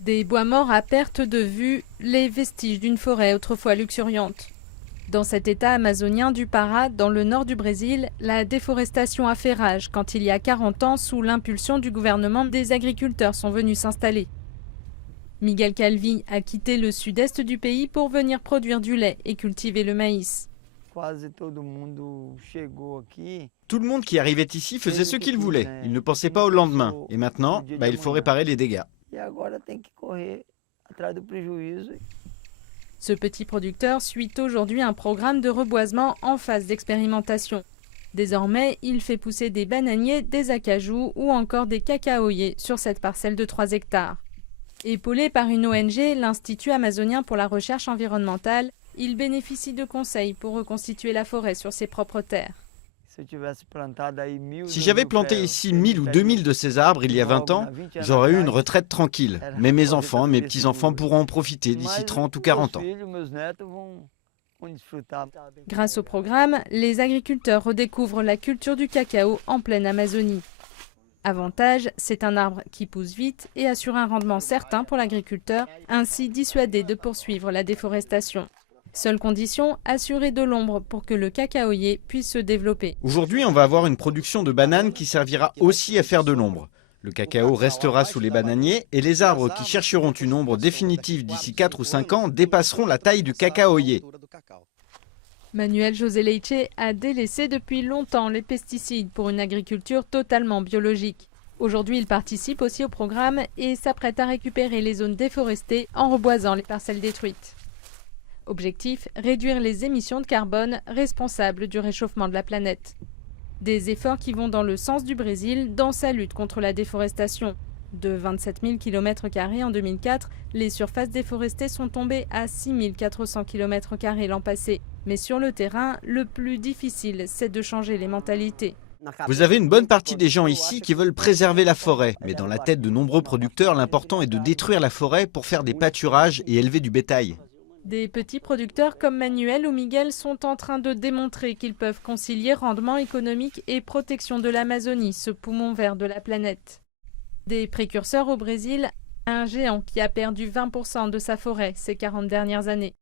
Des bois morts à perte de vue, les vestiges d'une forêt autrefois luxuriante. Dans cet état amazonien du Pará, dans le nord du Brésil, la déforestation a fait rage quand il y a 40 ans, sous l'impulsion du gouvernement, des agriculteurs sont venus s'installer. Miguel Calvi a quitté le sud-est du pays pour venir produire du lait et cultiver le maïs. Tout le monde qui arrivait ici faisait ce qu'il voulait. Il ne pensait pas au lendemain. Et maintenant, il faut réparer les dégâts. Ce petit producteur suit aujourd'hui un programme de reboisement en phase d'expérimentation. Désormais, il fait pousser des bananiers, des acajou ou encore des cacaoyers sur cette parcelle de 3 hectares. Épaulé par une ONG, l'Institut amazonien pour la recherche environnementale, il bénéficie de conseils pour reconstituer la forêt sur ses propres terres. Si j'avais planté ici 1000 ou 2000 de ces arbres il y a 20 ans, j'aurais eu une retraite tranquille. Mais mes enfants, mes petits-enfants pourront en profiter d'ici 30 ou 40 ans. Grâce au programme, les agriculteurs redécouvrent la culture du cacao en pleine Amazonie. Avantage, c'est un arbre qui pousse vite et assure un rendement certain pour l'agriculteur, ainsi dissuadé de poursuivre la déforestation. Seule condition, assurer de l'ombre pour que le cacaoyer puisse se développer. Aujourd'hui, on va avoir une production de bananes qui servira aussi à faire de l'ombre. Le cacao restera sous les bananiers et les arbres qui chercheront une ombre définitive d'ici 4 ou 5 ans dépasseront la taille du cacaoyer. Manuel José Leite a délaissé depuis longtemps les pesticides pour une agriculture totalement biologique. Aujourd'hui, il participe aussi au programme et s'apprête à récupérer les zones déforestées en reboisant les parcelles détruites. Objectif, réduire les émissions de carbone responsables du réchauffement de la planète. Des efforts qui vont dans le sens du Brésil dans sa lutte contre la déforestation. De 27 000 km² en 2004, les surfaces déforestées sont tombées à 6 400 km² l'an passé. Mais sur le terrain, le plus difficile, c'est de changer les mentalités. Vous avez une bonne partie des gens ici qui veulent préserver la forêt. Mais dans la tête de nombreux producteurs, l'important est de détruire la forêt pour faire des pâturages et élever du bétail. Des petits producteurs comme Manuel ou Miguel sont en train de démontrer qu'ils peuvent concilier rendement économique et protection de l'Amazonie, ce poumon vert de la planète. Des précurseurs au Brésil, un géant qui a perdu 20% de sa forêt ces 40 dernières années.